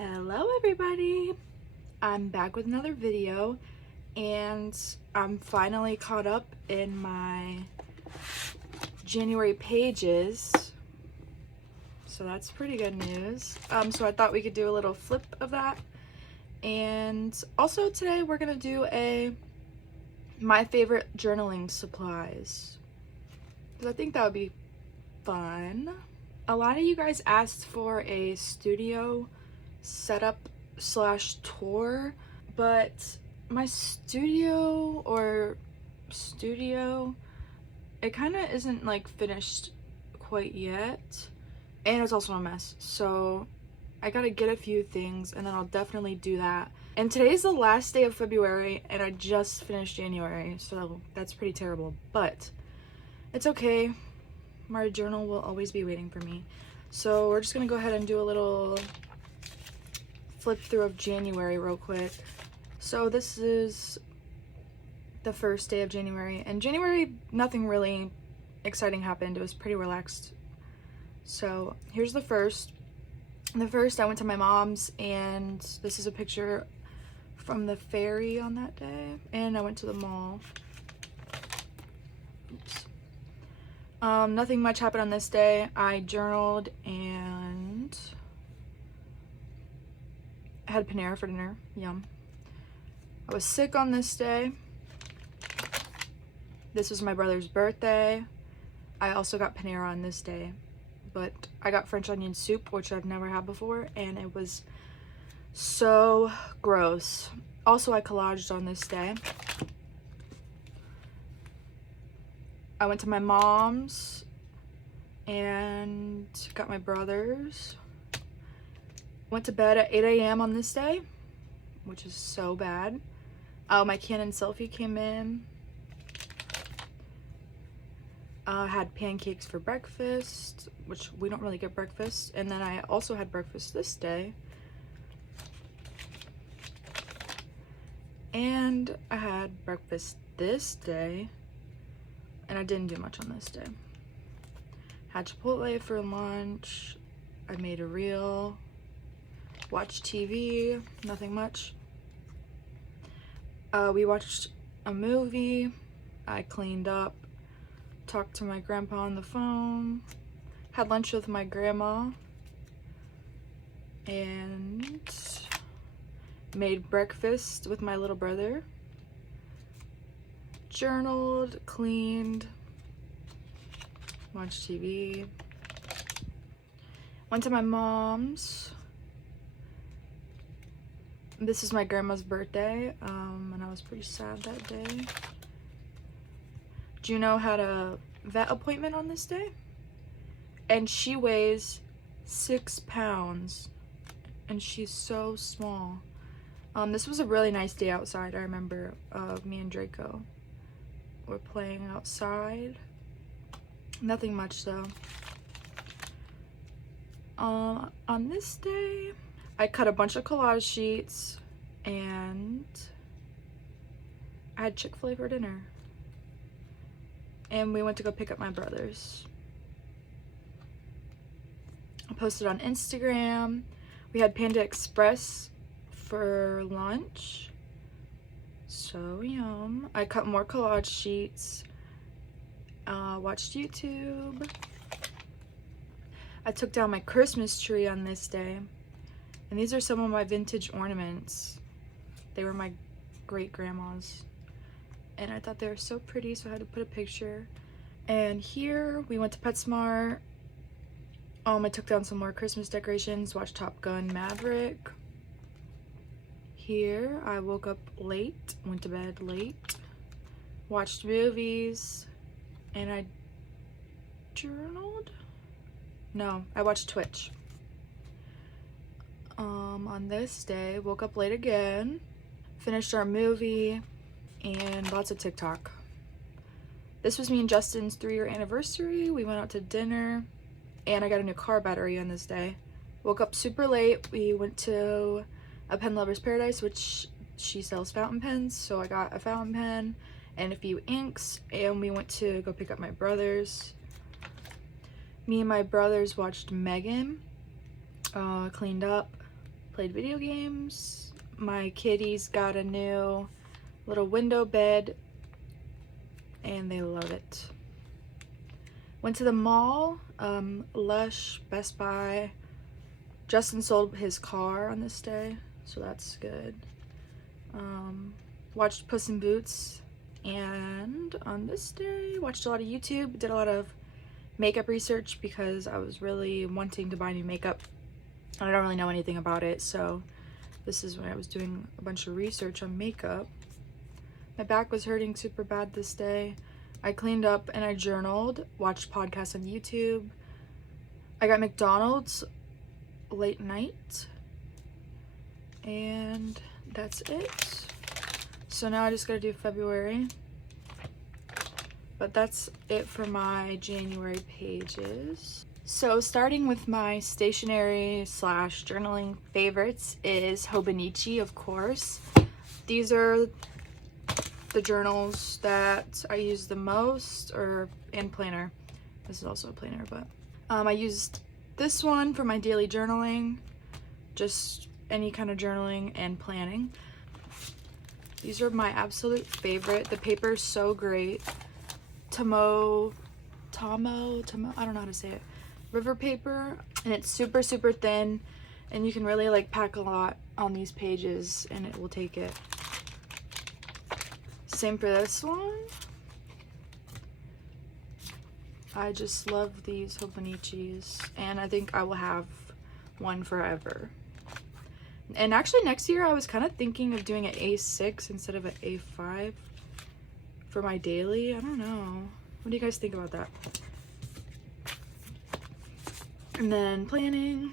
Hello everybody, I'm back with another video and I'm finally caught up in my January pages, so that's pretty good news. So I thought we could do a little flip of that, and also today we're gonna do my favorite journaling supplies because I think that would be fun. A lot of you guys asked for a studio setup slash tour, but my studio it kind of isn't like finished quite yet, and it's also a mess, so I gotta get a few things and then I'll definitely do that. And today's the last day of February and I just finished January, so that's pretty terrible, but it's okay. My journal will always be waiting for me. So we're just gonna go ahead and do a little flip through of January real quick. So this is the first day of January, and January nothing really exciting happened. It was pretty relaxed. So here's the first. I went to my mom's, and this is a picture from the ferry on that day, and I went to the mall. Oops. Nothing much happened on this day. I journaled and had Panera for dinner. Yum. I was sick on this day. This was my brother's birthday. I also got Panera on this day, but I got French onion soup, which I've never had before, and it was so gross. Also, I collaged on this day. I went to my mom's and got my brother's. Went to bed at 8 a.m. on this day, which is so bad. My Canon selfie came in. Had pancakes for breakfast, which we don't really get breakfast. And then I also had breakfast this day. And I had breakfast this day. And I didn't do much on this day. Had Chipotle for lunch. I made a reel. Watched TV, nothing much. We watched a movie. I cleaned up, talked to my grandpa on the phone, had lunch with my grandma, and made breakfast with my little brother. Journaled, cleaned, watched TV, went to my mom's. This is my grandma's birthday, and I was pretty sad that day. Juno had a vet appointment on this day, and she weighs 6 pounds, and she's so small. This was a really nice day outside. I remember me and Draco were playing outside. Nothing much though. On this day, I cut a bunch of collage sheets, and I had Chick-fil-A for dinner. And we went to go pick up my brother's. I posted on Instagram. We had Panda Express for lunch. So yum. I cut more collage sheets. Watched YouTube. I took down my Christmas tree on this day. And these are some of my vintage ornaments. They were my great-grandma's. And I thought they were so pretty, so I had to put a picture. And here, we went to PetSmart. I took down some more Christmas decorations, watched Top Gun Maverick. Here, I woke up late, went to bed late, watched movies, and I journaled? No, I watched Twitch. On this day, woke up late again, finished our movie, and lots of TikTok. This was me and Justin's 3-year anniversary. We went out to dinner, and I got a new car battery on this day. Woke up super late. We went to a Pen Lover's Paradise, which she sells fountain pens, so I got a fountain pen and a few inks, and we went to go pick up my brother's. Me and my brothers watched Megan, cleaned up, played video games. My kitties got a new little window bed and they love it. Went to the mall, Lush, Best Buy. Justin sold his car on this day, so that's good. Watched Puss in Boots, and on this day watched a lot of YouTube, did a lot of makeup research because I was really wanting to buy new makeup. I don't really know anything about it, so this is when I was doing a bunch of research on makeup. My back was hurting super bad this day. I cleaned up and I journaled, watched podcasts on YouTube. I got McDonald's late night, and that's it. So now I just gotta do February, but that's it for my January pages. So starting with my stationery / journaling favorites is hobonichi, of course. These are the journals that I use the most, and planner. This is also a planner, but I used this one for my daily journaling, just any kind of journaling and planning. These are my absolute favorite. The paper is so great. Tomo, I don't know how to say it. River paper, and it's super thin, and you can really like pack a lot on these pages and it will take it. Same for this one. I just love these hobonichis, and I think I will have one forever. And actually next year I was kind of thinking of doing an A6 instead of an A5 for my daily. I don't know. What do you guys think about that? And then planning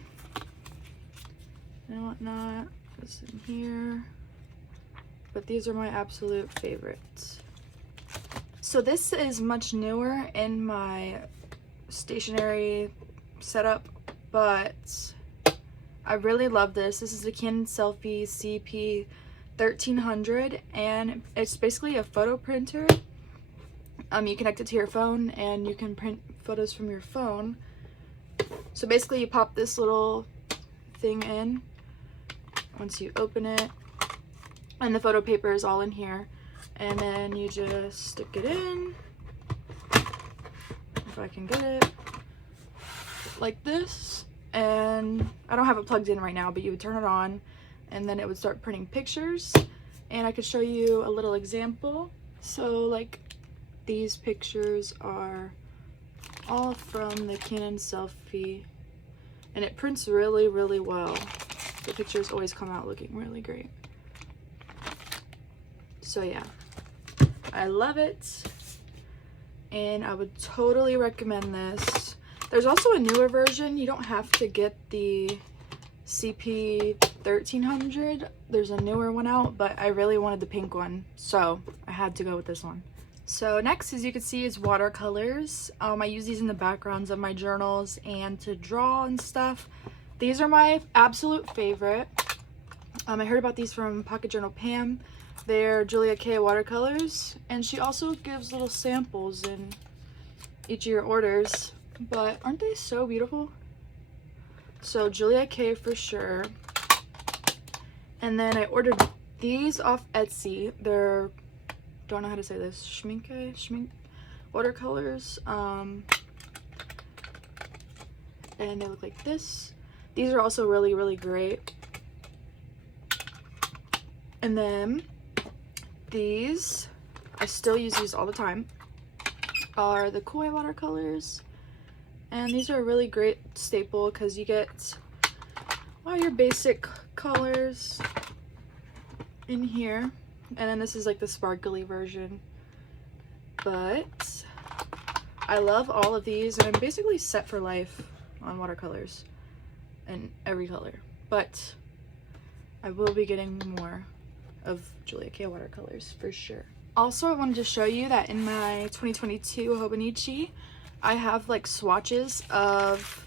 and whatnot is in here. But these are my absolute favorites. So this is much newer in my stationery setup, but I really love this. This is the Canon Selfie CP 1300, and it's basically a photo printer. You connect it to your phone and you can print photos from your phone. So basically you pop this little thing in once you open it, and the photo paper is all in here, and then you just stick it in, if I can get it, like this. And I don't have it plugged in right now, but you would turn it on and then it would start printing pictures. And I could show you a little example. So like these pictures are all from the Canon Selfie, and it prints really well. The pictures always come out looking really great. So yeah, I love it, and I would totally recommend this. There's also a newer version. You don't have to get the CP 1300. There's a newer one out, but I really wanted the pink one, so I had to go with this one. So next, as you can see, is watercolors. I use these in the backgrounds of my journals and to draw and stuff. These are my absolute favorite. I heard about these from Pocket Journal Pam. They're Julia K watercolors, and she also gives little samples in each of your orders. But aren't they so beautiful? So Julia K for sure. And then I ordered these off Etsy. They're, don't know how to say this, schmink watercolors. And they look like this. These are also really great. And then these, I still use these all the time, are the koi watercolors. And these are a really great staple because you get all your basic colors in here. And then this is like the sparkly version. But I love all of these, and I'm basically set for life on watercolors in every color. But I will be getting more of Julia K watercolors for sure. Also, I wanted to show you that in my 2022 hobonichi, I have like swatches of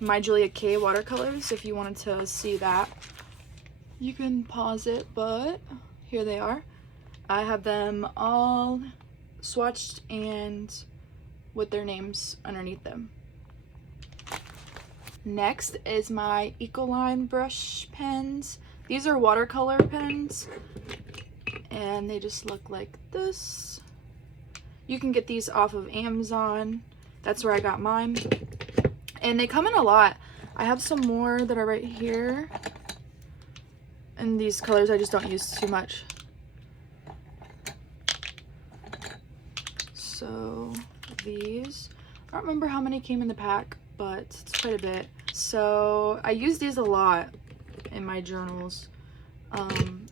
my Julia K watercolors. If you wanted to see that, you can pause it, but here they are. I have them all swatched and with their names underneath them. Next is my Ecoline brush pens. These are watercolor pens, and they just look like this. You can get these off of Amazon. That's where I got mine. And they come in a lot. I have some more that are right here. And these colors I just don't use too much. So these, I don't remember how many came in the pack, but it's quite a bit. So I use these a lot in my journals.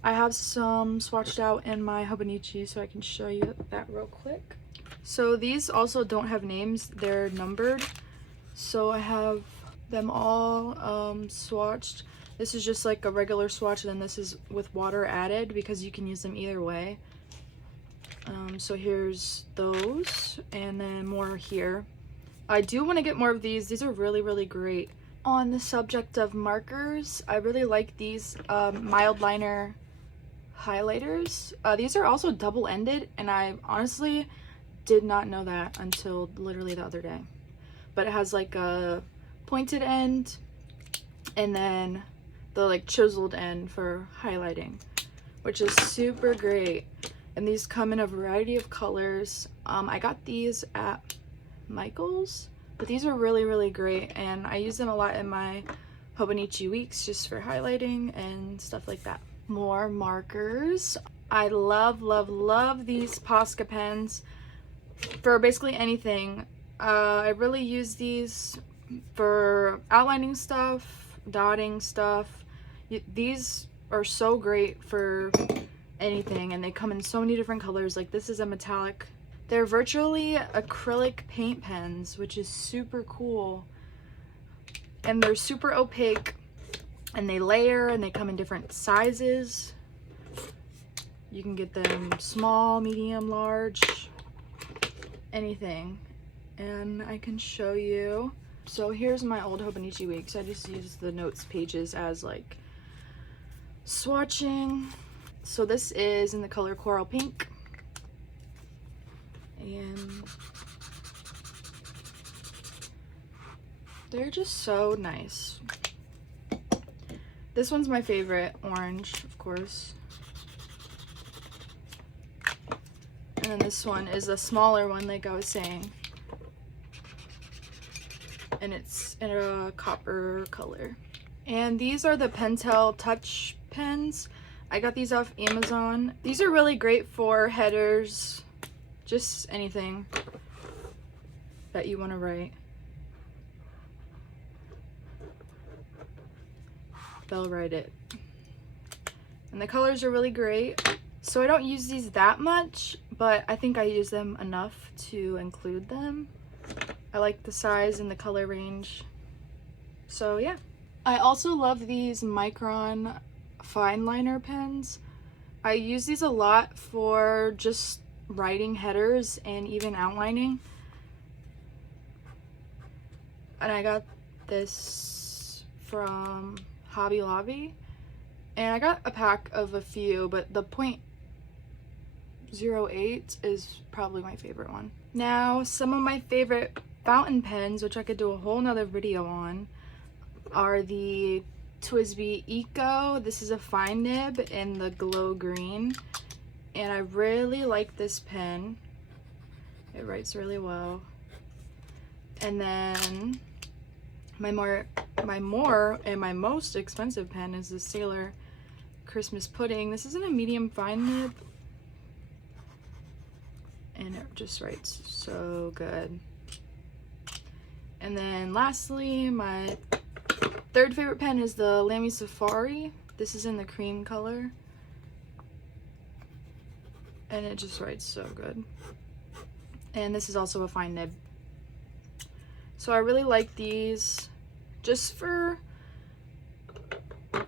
I have some swatched out in my hobonichi, so I can show you that real quick. So these also don't have names, they're numbered. So I have them all swatched. This is just like a regular swatch, and then this is with water added because you can use them either way. So here's those, and then more here. I do want to get more of these. These are really great. On the subject of markers, I really like these mild liner highlighters. These are also double-ended, and I honestly did not know that until literally the other day. But it has like a pointed end and then the like chiseled end for highlighting, which is super great. And these come in a variety of colors. I got these at Michael's, but these are really great, and I use them a lot in my hobonichi weeks just for highlighting and stuff like that. More markers. I love these Posca pens for basically anything. I really use these for outlining stuff, dotting stuff. These are so great for anything, and they come in so many different colors. Like this is a metallic. They're virtually acrylic paint pens, which is super cool, and they're super opaque, and they layer, and they come in different sizes. You can get them small, medium, large, anything. And I can show you. So here's my old hobonichi weeks. I just use the notes pages as like swatching. So this is in the color coral pink, and they're just so nice. This one's my favorite, orange, of course. And then this one is a smaller one, like I was saying, and it's in a copper color. And these are the Pentel Touch pens. I got these off Amazon. These are really great for headers, just anything that you want to write. They'll write it. And the colors are really great. So I don't use these that much, but I think I use them enough to include them. I like the size and the color range. So yeah. I also love these Micron fine liner pens. I use these a lot for just writing headers and even outlining. And I got this from Hobby Lobby, and I got a pack of a few, but the .08 is probably my favorite one. Now, some of my favorite fountain pens, which I could do a whole nother video on, are the TWSBI Eco. This is a fine nib in the glow green, and I really like this pen. It writes really well. And then my most expensive pen is the Sailor Christmas Pudding. This is in a medium fine nib, and it just writes so good. And then lastly, my third favorite pen is the Lamy Safari. This is in the cream color, and it just writes so good. And this is also a fine nib. So I really like these just for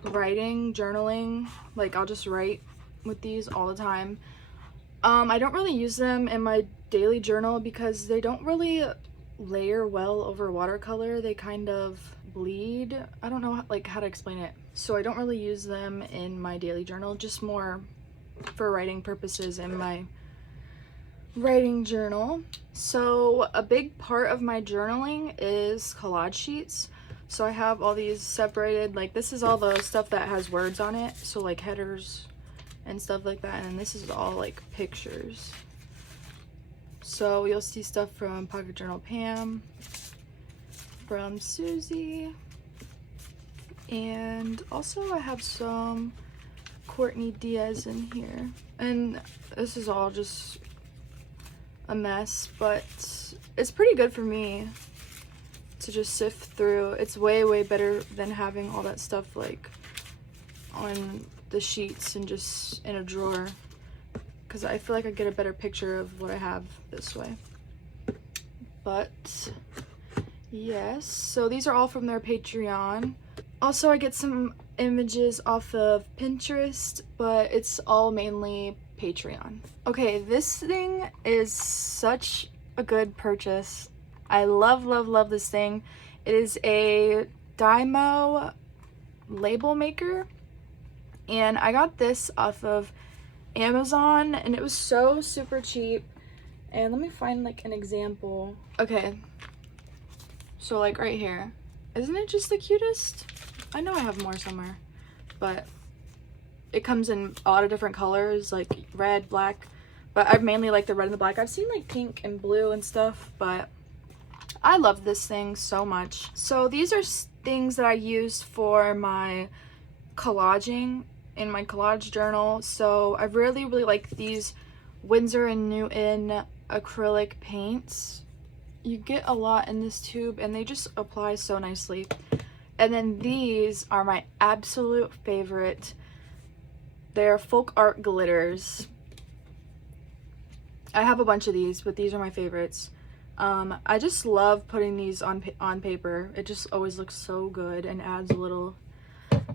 writing, journaling. Like, I'll just write with these all the time. I don't really use them in my daily journal because they don't really layer well over watercolor. They kind of bleed. I don't know how to explain it. So I don't really use them in my daily journal, just more for writing purposes in my writing journal. So a big part of my journaling is collage sheets. So I have all these separated, like this is all the stuff that has words on it, so like headers and stuff like that, and this is all like pictures. So you'll see stuff from Pocket Journal Pam, from Susie, and also I have some Courtney Diaz in here. And this is all just a mess, but it's pretty good for me to just sift through. It's way better than having all that stuff like on the sheets and just in a drawer, because I feel like I get a better picture of what I have this way. But yes, so these are all from their Patreon. Also, I get some images off of Pinterest, but it's all mainly Patreon. Okay, this thing is such a good purchase. I love this thing. It is a Dymo label maker, and I got this off of Amazon, and it was so super cheap. And let me find like an example. Okay, so like right here, isn't it just the cutest? I know I have more somewhere, but it comes in a lot of different colors, like red, black, but I mainly like the red and the black. I've seen like pink and blue and stuff, but I love this thing so much. So these are things that I use for my collaging in my collage journal. So I really like these Winsor & Newton acrylic paints. You get a lot in this tube and they just apply so nicely. And then these are my absolute favorite. They're folk art glitters. I have a bunch of these, but these are my favorites. I just love putting these on paper. It just always looks so good and adds a little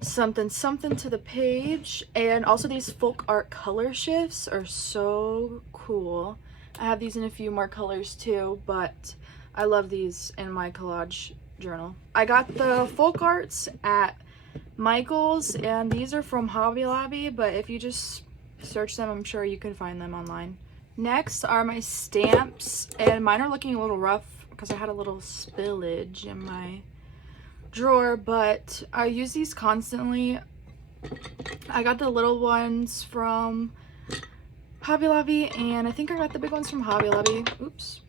something to the page. And also these folk art color shifts are so cool. I have these in a few more colors too, but I love these in my collage journal. I got the folk arts at Michael's, and these are from Hobby Lobby, but if you just search them, I'm sure you can find them online. Next are my stamps, and mine are looking a little rough because I had a little spillage in my drawer, but I use these constantly. I got the little ones from Hobby Lobby, and I think I got the big ones from Hobby Lobby. Oops.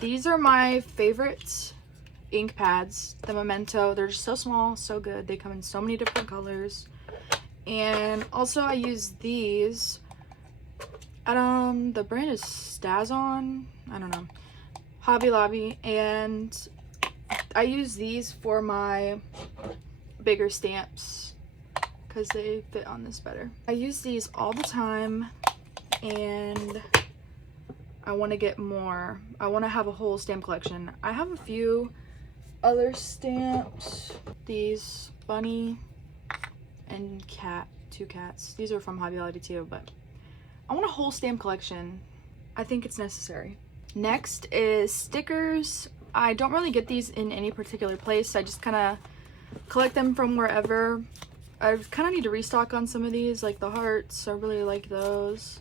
These are my favorite ink pads, the Memento. They're just so small, so good. They come in so many different colors. And also I use these at the brand is Stazon, I don't know, Hobby Lobby, and I use these for my bigger stamps because they fit on this better. I use these all the time, and I want to get more. I want to have a whole stamp collection. I have a few other stamps. These bunny and cat, two cats. These are from Hobby Lobby too, but I want a whole stamp collection. I think it's necessary. Next is stickers. I don't really get these in any particular place. I just kind of collect them from wherever. I kind of need to restock on some of these, like the hearts. I really like those.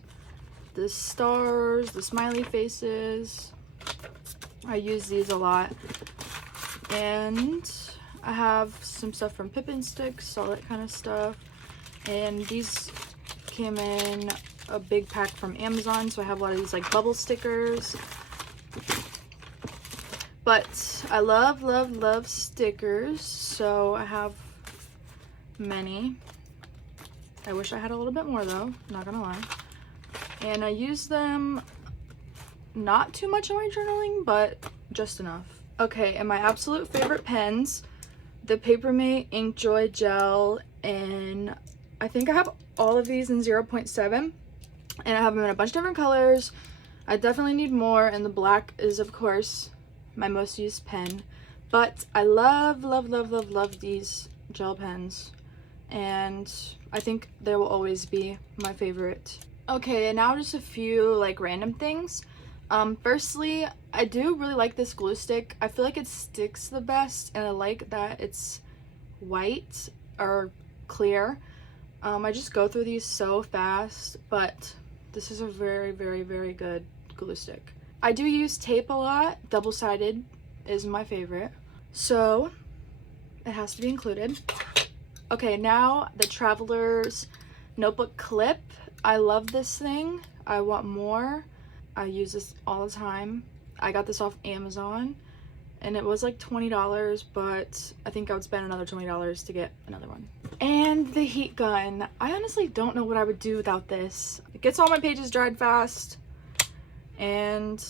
The stars, the smiley faces. I use these a lot. And I have some stuff from Pippin Sticks, all that kind of stuff. And these came in a big pack from Amazon, so I have a lot of these like bubble stickers. But I love stickers, so I have many. I wish I had a little bit more though, not gonna lie. And I use them not too much in my journaling, but just enough. Okay, and my absolute favorite pens, the Papermate Inkjoy Gel, and I think I have all of these in 0.7, and I have them in a bunch of different colors. I definitely need more, and the black is of course my most used pen, but I love these gel pens, and I think they will always be my favorite. Okay, and now just a few like random things. Firstly, I do really like this glue stick. I feel like it sticks the best, and I like that it's white or clear. I just go through these so fast, but this is a very good glue stick. I do use tape a lot. Double-sided is my favorite. So It has to be included. Okay, now the Traveler's notebook clip. I love this thing. I want more. I use this all the time. I got this off Amazon and it was like $20, but I think I would spend another $20 to get another one. And the heat gun. I honestly don't know what I would do without this. It gets all my pages dried fast and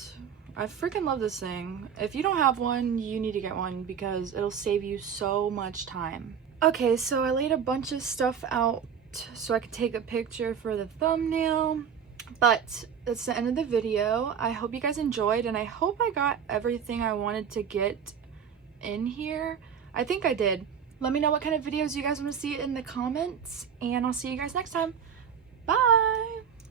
I freaking love this thing. If you don't have one, you need to get one because it'll save you so much time. Okay, so I laid a bunch of stuff out so I could take a picture for the thumbnail, but that's the end of the video. I hope you guys enjoyed and I hope I got everything I wanted to get in here. I think I did. Let me know what kind of videos you guys want to see in the comments and I'll see you guys next time.